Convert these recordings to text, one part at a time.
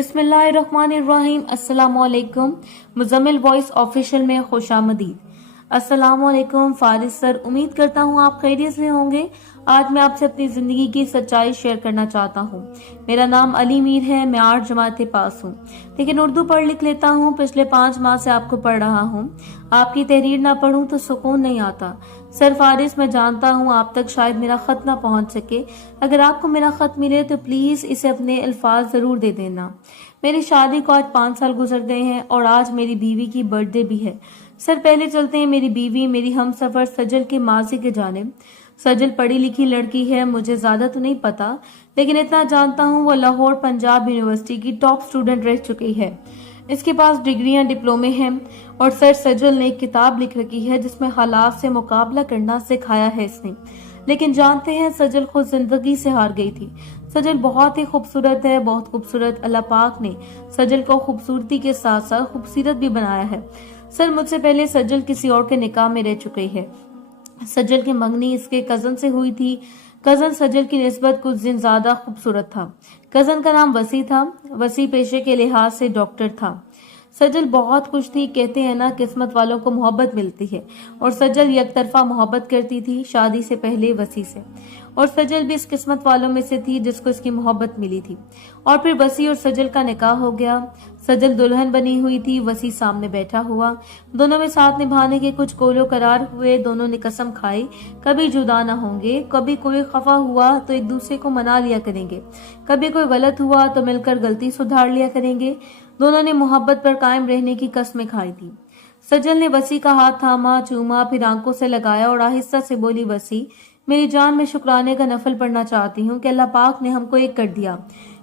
بسم اللہ الرحمن الرحیم۔ السلام علیکم۔ مزمل وائس آفیشیل میں خوش آمدید۔ السلام علیکم فارس سر، امید کرتا ہوں آپ خیریت سے ہوں گے۔ آج میں آپ سے اپنی زندگی کی سچائی شیئر کرنا چاہتا ہوں۔ میرا نام علی میر ہے، میں 8 جماعت پاس ہوں، لیکن اردو پڑھ لکھ لیتا ہوں۔ پچھلے 5 ماہ سے آپ کو پڑھ رہا ہوں۔ آپ کی تحریر نہ پڑھوں تو سکون نہیں آتا۔ سر فارس، میں جانتا ہوں آپ تک شاید میرا خط نہ پہنچ سکے۔ اگر آپ کو میرا خط ملے تو پلیز اسے اپنے الفاظ ضرور دے دینا۔ میری شادی کو آج 5 سال گزر گئے ہیں اور آج میری بیوی کی برتھ ڈے بھی ہے۔ سر پہلے چلتے ہیں میری بیوی، میری ہم سفر سجل کے ماضی کے جانب۔ سجل پڑھی لکھی لڑکی ہے، مجھے زیادہ تو نہیں پتا، لیکن اتنا جانتا ہوں وہ لاہور پنجاب یونیورسٹی کی ٹاپ سٹوڈنٹ رہ چکی ہے۔ اس کے پاس ڈگریاں ڈپلومے ہیں، اور سر سجل نے ایک کتاب لکھ رکھی ہے جس میں حالات سے مقابلہ کرنا سکھایا ہے اس نے۔ لیکن جانتے ہیں سجل خود زندگی سے ہار گئی تھی۔ سجل بہت ہی خوبصورت ہے، بہت خوبصورت۔ اللہ پاک نے سجل کو خوبصورتی کے ساتھ ساتھ خوبصورت بھی بنایا ہے۔ سر مجھ سے پہلے سجل کسی اور کے نکاح میں رہ چکی ہے۔ سجل کی منگنی اس کے کزن سے ہوئی تھی۔ کزن سجل کی نسبت کچھ دن زیادہ خوبصورت تھا۔ کزن کا نام وسیع تھا۔ وسیع پیشے کے لحاظ سے ڈاکٹر تھا۔ سجل بہت خوش تھی، کہتے ہیں نا قسمت والوں کو محبت ملتی ہے، اور سجل یک طرفہ محبت کرتی تھی شادی سے پہلے وسیع سے، اور سجل بھی اس قسمت والوں میں سے تھی جس کو اس کی محبت ملی تھی۔ اور پھر وسیع اور سجل کا نکاح ہو گیا۔ سجل دلہن بنی ہوئی تھی، وسیع سامنے بیٹھا ہوا۔ دونوں میں ساتھ نبھانے کے کچھ قول و قرار ہوئے۔ دونوں نے قسم کھائی کبھی جدا نہ ہوں گے۔ کبھی کوئی خفا ہوا تو ایک دوسرے کو منا لیا کریں گے، کبھی کوئی غلط ہوا تو مل کر غلطی سدھار لیا کریں گے۔ دونوں نے محبت پر قائم رہنے کی قسمیں کھائی تھی۔ سجل نے وسیع کا ہاتھ تھاما، چوما، پھر آنکھوں سے لگایا اور آہستہ سے بولی، وسیع میری جان، میں شکرانے کا نفل پڑھنا چاہتی ہوں کہ اللہ پاک نے ہم کو ایک کر دیا۔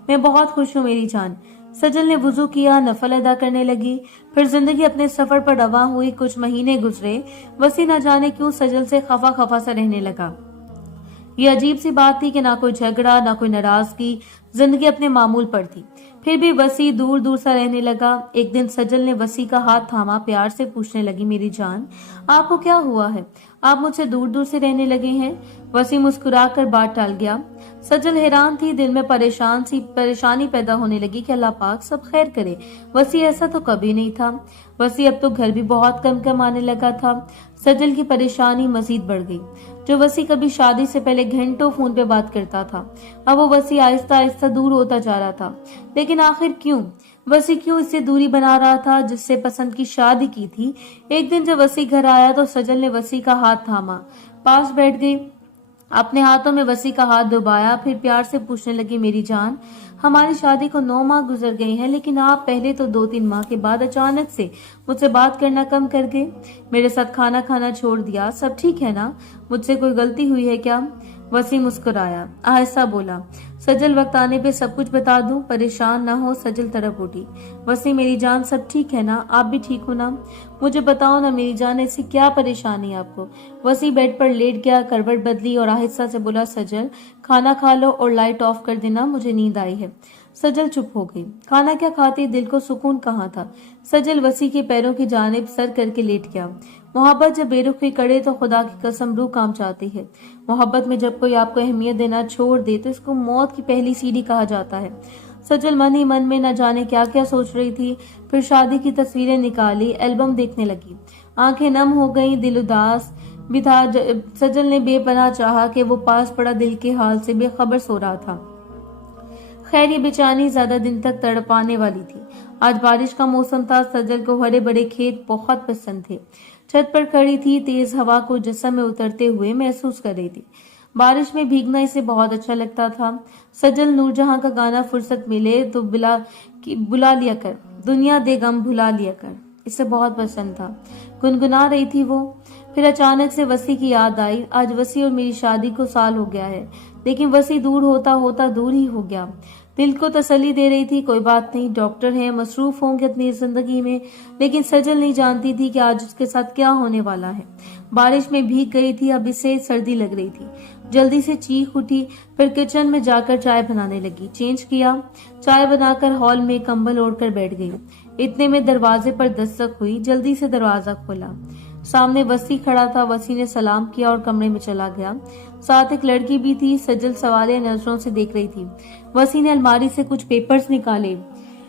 میں بہت خوش ہوں میری جان۔ سجل نے وضو کیا، نفل ادا کرنے لگی۔ پھر زندگی اپنے سفر پر رواں ہوئی۔ کچھ مہینے گزرے۔ وسیع نہ جانے کیوں سجل سے خفا خفا سا رہنے لگا۔ یہ عجیب سی بات تھی کہ نہ کوئی جھگڑا، نہ کوئی ناراضگی، زندگی اپنے معمول پر تھی۔ پھر بھی وسیع دور دور سا رہنے لگا۔ ایک دن سجل نے وسیع کا ہاتھ تھاما، پیار سے پوچھنے لگی، میری جان آپ کو کیا ہوا ہے؟ آپ مجھ سے دور دور سے رہنے لگے ہیں۔ وسیع مسکرا کر بات ٹال گیا۔ سجل حیران تھی، دل میں پریشانی پیدا ہونے لگی کہ اللہ پاک سب خیر کرے۔ وسیع ایسا تو کبھی نہیں تھا۔ وسیع اب تو گھر بھی بہت کم کم آنے لگا تھا۔ سجل کی پریشانی مزید بڑھ گئی۔ جو وسیع کبھی شادی سے پہلے گھنٹوں فون پہ بات کرتا تھا، اب وہ وسیع آہستہ آہستہ دور ہوتا جا رہا تھا۔ لیکن آخر کیوں؟ وسیع کیوں اس سے دوری بنا رہا تھا جس سے پسند کی شادی کی تھی؟ ایک دن جب وسیع گھر آیا تو سجل نے وسیع کا ہاتھ تھاما، پاس بیٹھ گئی، اپنے ہاتھوں میں وسیع کا ہاتھ دبایا، پھر پیار سے پوچھنے لگی، میری جان ہماری شادی کو 9 ماہ گزر گئے ہیں، لیکن آپ پہلے تو 2-3 ماہ کے بعد اچانک سے مجھ سے بات کرنا کم کر گئے، میرے ساتھ کھانا کھانا چھوڑ دیا، سب ٹھیک ہے نا؟ مجھ سے کوئی غلطی ہوئی ہے کیا؟ وسیع مسکرایا، آہستہ بولا، سجل وقت آنے پہ سب کچھ بتا دوں، پریشان نہ ہو۔ سجل طرف اٹھی، وسیع میری جان سب ٹھیک ہے نا؟ آپ بھی ٹھیک ہو نا؟ مجھے بتاؤ نا میری جان، ایسی کیا پریشانی ہے آپ کو؟ وسیع بیڈ پر لیٹ گیا، کروٹ بدلی اور آہستہ سے بولا، سجل کھانا کھا لو اور لائٹ آف کر دینا، مجھے نیند آئی ہے۔ سجل چپ ہو گئی۔ کھانا کیا کھاتی، دل کو سکون کہاں تھا؟ سجل وسیع کے پیروں کی جانب سر کر کے لیٹ گیا۔ محبت جب بے رخی کرے تو خدا کی قسم روح کام چاہتی ہے۔ محبت میں جب کوئی آپ کو اہمیت دینا چھوڑ دے تو اس کو موت کی پہلی سیڑھی کہا جاتا ہے۔ سجل من ہی من میں نہ جانے کیا کیا سوچ رہی تھی۔ پھر شادی کی تصویریں نکالی، البم دیکھنے لگی۔ آنکھیں نم ہو گئیں، دل اداس بھی تھا۔ سجل نے بے پناہ چاہا کہ وہ پاس پڑا دل کے حال سے بے خبر سو رہا تھا۔ خیر یہ بےچانی زیادہ دن تک تڑپانے والی تھی۔ آج بارش کا موسم تھا۔ سجل کو ہرے بڑے کھیت بہت پسند تھے۔ چھت پر کھڑی تھی، تیز ہوا کو جسم میں اترتے ہوئے محسوس کر رہی تھی۔ بارش میں بھیگنا اسے بہت اچھا لگتا تھا۔ سجل نور جہاں کا گانا فرصت ملے تو بلا لیا کر، دنیا دے غم بھلا لیا کر، اسے بہت پسند تھا۔ گنگنا رہی تھی وہ۔ پھر اچانک سے وسیع کی یاد آئی۔ آج وسیع اور میری شادی کو سال ہو گیا ہے، لیکن وسیع دور ہوتا ہوتا دور ہی ہو گیا۔ دل کو تسلی دے رہی تھی، کوئی بات نہیں، ڈاکٹر ہیں، مصروف ہوں گے اپنی زندگی میں، لیکن سجل نہیں جانتی تھی کہ آج اس کے ساتھ کیا ہونے والا ہے۔ بارش میں بھیگ گئی تھی، اب اسے سردی لگ رہی تھی۔ جلدی سے چیخ اٹھی، پھر کچن میں جا کر چائے بنانے لگی۔ چینج کیا، چائے بنا کر ہال میں کمبل اوڑھ کر بیٹھ گئی۔ اتنے میں دروازے پر دستک ہوئی، جلدی سے دروازہ کھولا۔ سامنے وسیع کھڑا تھا۔ وسیع نے سلام کیا اور کمرے میں چلا گیا۔ ساتھ ایک لڑکی بھی تھی۔ سجل سوالے نظروں سے دیکھ رہی تھی۔ وسیع نے الماری سے کچھ پیپرز نکالے،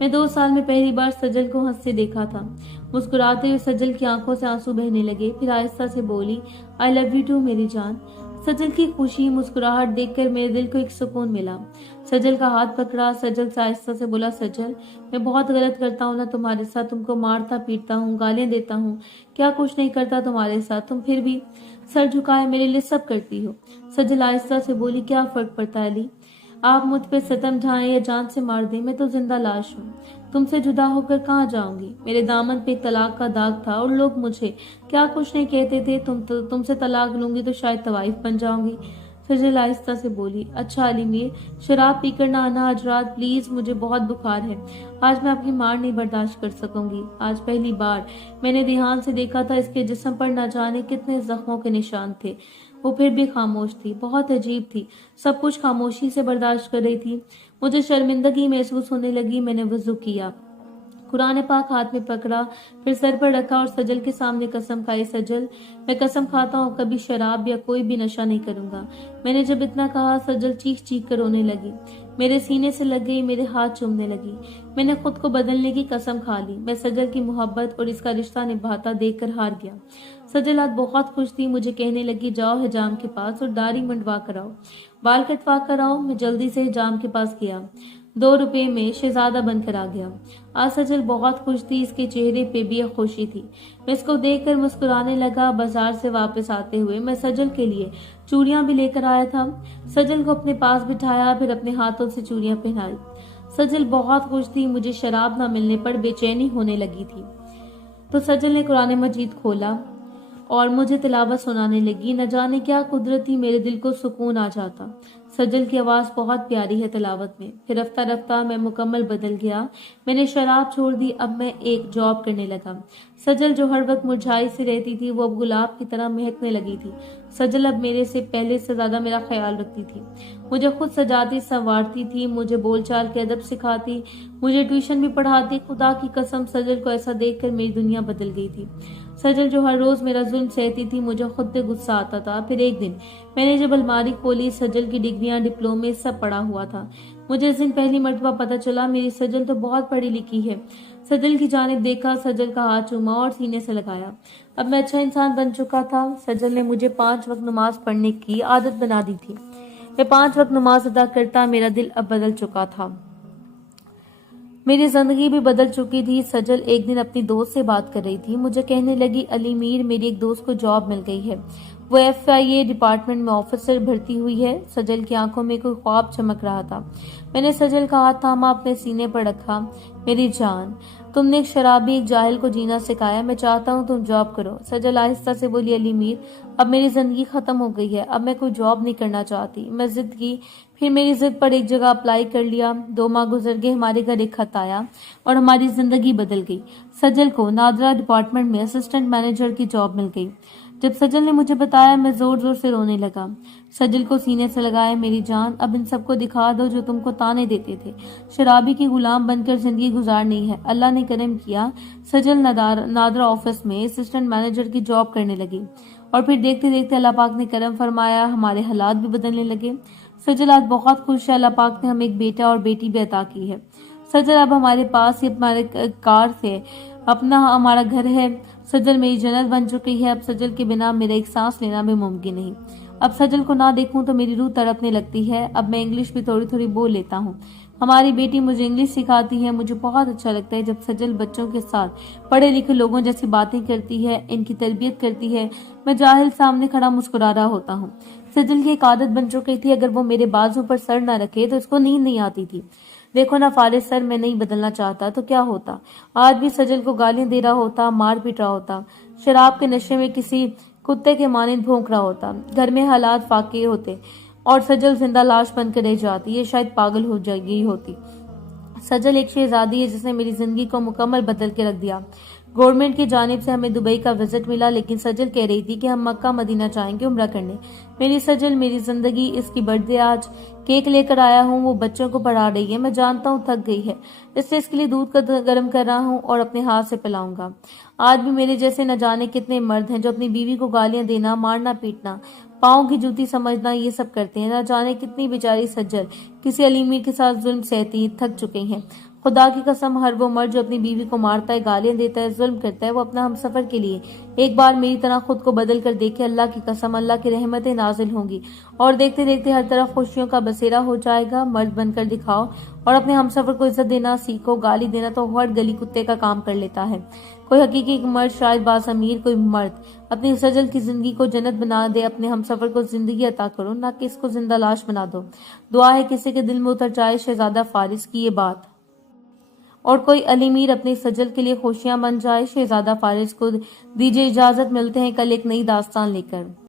میں 2 سال میں پہلی بار سجل کو ہنستے دیکھا تھا۔ مسکراتے ہوئے سجل کی آنکھوں سے آنسو بہنے لگے، پھر آہستہ سے بولی، آئی لو یو ٹو میری جان۔ سجل کی خوشی مسکراہٹ دیکھ کر میرے دل کو ایک سکون ملا۔ سجل کا ہاتھ پکڑا، سجل سے آہستہ سے بولا، سجل میں بہت غلط کرتا ہوں نا تمہارے ساتھ، تم کو مارتا پیٹتا ہوں، گالیاں دیتا ہوں، کیا کچھ نہیں کرتا تمہارے ساتھ، تم پھر بھی سر جھکائے میرے لیے سب کرتی ہو۔ سجل آہستہ سے بولی، کیا فرق پڑتا ہے علی، آپ مجھ پہ ستم ڈھائیں یا جان سے مار دیں، میں تو زندہ لاش ہوں، تم سے جدا ہو کر کہاں جاؤں گی۔ میرے دامن پہ ایک طلاق کا داغ تھا اور لوگ مجھے کیا کچھ نہیں کہتے تھے، تم سے طلاق لوں گی تو شاید طوائف بن جاؤں گی۔ سجل آہستہ سے بولی، اچھا علی میر، شراب پی کر نہ آنا آج رات پلیز، مجھے بہت بخار ہے، آج میں آپ کی مار نہیں برداشت کر سکوں گی۔ آج پہلی بار میں نے دھیان سے دیکھا تھا، اس کے جسم پر نہ جانے کتنے زخموں کے نشان تھے، وہ پھر بھی خاموش تھی، بہت عجیب تھی، سب کچھ خاموشی سے برداشت کر رہی تھی۔ مجھے شرمندگی محسوس ہونے لگی، میں نے وضو کیا، قرآن پاک ہاتھ میں پکڑا، پھر سر پر رکھا اور سجل کے سامنے قسم کھائی، سجل میں قسم کھاتا ہوں کبھی شراب یا کوئی بھی نشہ نہیں کروں گا۔ میں نے جب اتنا کہا سجل چیخ چیخ کر رونے لگی، میرے سینے سے لگ گئی، میرے ہاتھ چومنے لگی۔ میں نے خود کو بدلنے کی قسم کھا لی، میں سجل کی محبت اور اس کا رشتہ نبھاتا دیکھ کر ہار گیا۔ سجل آج بہت خوش تھی، مجھے کہنے لگی، جاؤ حجام کے پاس اور داڑھی منڈوا کر آؤ، بال کٹوا کر آؤ۔ میں جلدی سے حجام کے پاس گیا، 2 روپے میں شہزادہ بن کر آ گیا۔ آج سجل بہت خوش تھی، اس کے چہرے پہ بھی ایک خوشی تھی۔ میں اس کو دیکھ کر مسکرانے لگا۔ بازار سے واپس آتے ہوئے میں سجل کے لیے چوڑیاں بھی لے کر آیا تھا۔ سجل کو اپنے پاس بٹھایا، پھر اپنے ہاتھوں سے چوڑیاں پہنائی۔ سجل بہت خوش تھی، مجھے شراب نہ ملنے پر بے چینی ہونے لگی تھی، تو سجل نے قرآن مجید کھولا اور مجھے تلاوت سنانے لگی۔ نہ جانے کیا قدرت تھی، میرے دل کو سکون آ جاتا۔ سجل کی آواز بہت پیاری ہے تلاوت میں۔ پھر رفتہ رفتہ میں مکمل بدل گیا، میں نے شراب چھوڑ دی، اب میں ایک جاب کرنے لگا۔ سجل جو ہر وقت مرجھائی سے رہتی تھی، وہ اب گلاب کی طرح مہکنے لگی تھی۔ سجل اب میرے سے پہلے سے زیادہ میرا خیال رکھتی تھی، مجھے خود سجاتی سنوارتی تھی، مجھے بول چال کے ادب سکھاتی، مجھے ٹیوشن بھی پڑھاتی۔ خدا کی قسم سجل کو ایسا دیکھ کر میری دنیا بدل گئی تھی۔ سجل جو ہر روز میرا ظلم سہتی تھی، مجھے خود پہ غصہ آتا تھا۔ پھر ایک دن میں نے جب الماری کھولی، سجل کی ڈگریاں، ڈپلومے سب پڑا ہوا تھا۔ مجھے اس دن پہلی مرتبہ پتہ چلا میری سجل تو بہت پڑھی لکھی ہے۔ سجل کی جانب دیکھا، سجل کا ہاتھ چوما اور سینے سے لگایا۔ اب میں اچھا انسان بن چکا تھا۔ سجل نے مجھے 5 وقت نماز پڑھنے کی عادت بنا دی تھی، میں 5 وقت نماز ادا کرتا۔ میرا دل اب بدل چکا تھا، میری زندگی بھی بدل چکی تھی۔ سجل ایک دن اپنی دوست سے بات کر رہی تھی، مجھے کہنے لگی، علی میر، میری ایک دوست کو جاب مل گئی ہے، وہ FIA ڈپارٹمنٹ میں آفیسر بھرتی ہوئی ہے۔ سجل کی آنکھوں میں کوئی خواب چمک رہا تھا۔ میں نے سجل کا ہاتھ تھاما، اپنے سینے پر رکھا۔ میری جان، تم نے ایک شرابی، ایک جاہل کو جینا سکھایا، میں چاہتا ہوں تم جاب کرو۔ سجل آہستہ سے بولی، علی میر، اب میری زندگی ختم ہو گئی ہے، اب میں کوئی جاب نہیں کرنا چاہتی۔ میں ضد کی، پھر میری ضد پر ایک جگہ اپلائی کر لیا۔ 2 ماہ گزر گئے، ہمارے گھر ایک خط آیا اور ہماری زندگی بدل گئی۔ سجل کو نادرا ڈپارٹمنٹ میں اسسٹنٹ مینیجر کی جاب مل گئی۔ جب سجل نے مجھے بتایا، میں زور زور سے رونے لگا۔ سجل کو سینے سے لگایا، میری جان، اب ان سب کو دکھا دو جو تم کو تانے دیتے تھے، شرابی کی غلام بن کر زندگی گزارنی ہے۔ اللہ نے کرم کیا، سجل نادرا آفس میں اسسٹنٹ مینیجر کی جاب کرنے لگی، اور پھر دیکھتے دیکھتے اللہ پاک نے کرم فرمایا، ہمارے حالات بھی بدلنے لگے۔ سجل آج بہت خوش ہے، اللہ پاک نے ہمیں ایک بیٹا اور بیٹی بھی عطا کی ہے۔ سجل اب ہمارے پاس ہی ہمارے کار سے اپنا ہمارا گھر ہے۔ سجل میری جنت بن چکی ہے، اب سجل کے بنا میرا ایک سانس لینا بھی ممکن نہیں۔ اب سجل کو نہ دیکھوں تو میری روح تڑپنے لگتی ہے۔ اب میں انگلش بھی تھوڑی تھوڑی بول لیتا ہوں، ہماری بیٹی مجھے انگلش سکھاتی ہے۔ مجھے بہت اچھا لگتا ہے جب سجل بچوں کے ساتھ پڑھے لکھے لوگوں جیسی باتیں کرتی ہے، ان کی تربیت کرتی ہے۔ میں جاہل سامنے کھڑا مسکرا رہا ہوتا ہوں۔ سجل کی ایک عادت بن چکی تھی، اگر وہ میرے بازو پر سر نہ رکھے تو اس کو نیند نہیں آتی تھی۔ دیکھو نا فارس سر، میں نہیں بدلنا چاہتا تو کیا ہوتا، آج بھی سجل کو گالیاں دے رہا ہوتا، مار پیٹ رہا ہوتا، شراب کے نشے میں کسی کتے کے مانند بھونک رہا ہوتا، گھر میں حالات فاقے ہوتے اور سجل زندہ لاش بن کر رہ جاتی، یہ شاید پاگل ہو گئی ہوتی۔ سجل ایک شہزادی ہے جس نے میری زندگی کو مکمل بدل کے رکھ دیا۔ گورنمنٹ کی جانب سے ہمیں دبئی کا وزٹ ملا، لیکن سجل کہہ رہی تھی کہ ہم مکہ مدینہ جائیں گے عمرہ کرنے۔ میری سجل، میری زندگی، اس کی برتھ ڈے آج، کیک لے کر آیا ہوں، وہ بچوں کو پڑھا رہی ہے، میں جانتا ہوں تھک گئی ہے، اس لیے اس کے لیے دودھ کا گرم کر رہا ہوں اور اپنے ہاتھ سے پلاؤں گا۔ آج بھی میرے جیسے نہ جانے کتنے مرد ہیں جو اپنی بیوی کو گالیاں دینا، مارنا پیٹنا، پاؤں کی جوتی سمجھنا، یہ سب کرتے ہیں۔ نہ جانے کتنی بیچاری سجل کسی علی میر کے ساتھ ظلم سہتی تھک چکے ہیں۔ خدا کی قسم ہر وہ مرد جو اپنی بیوی کو مارتا ہے، گالیاں دیتا ہے، ظلم کرتا ہے، وہ اپنا ہمسفر کے لیے ایک بار میری طرح خود کو بدل کر دیکھے، اللہ کی قسم اللہ کی رحمتیں نازل ہوں گی اور دیکھتے دیکھتے ہر طرف خوشیوں کا بسیرا ہو جائے گا۔ مرد بن کر دکھاؤ اور اپنے ہمسفر کو عزت دینا سیکھو، گالی دینا تو ہر گلی کتے کا کام کر لیتا ہے۔ کوئی حقیقی مرد، شاید باز امیر کوئی مرد اپنی سجل کی زندگی کو جنت بنا دے، اپنے ہمسفر کو زندگی عطا کرو، نہ کہ اس کو زندہ لاش بنا دو۔ دعا ہے کسی کے دل میں اتر جائے شہزادہ فارس کی یہ بات اور کوئی علی میر اپنے سجل کے لیے خوشیاں بن جائے۔ شہزادہ فارس کو دیجیے اجازت، ملتے ہیں کل ایک نئی داستان لے کر۔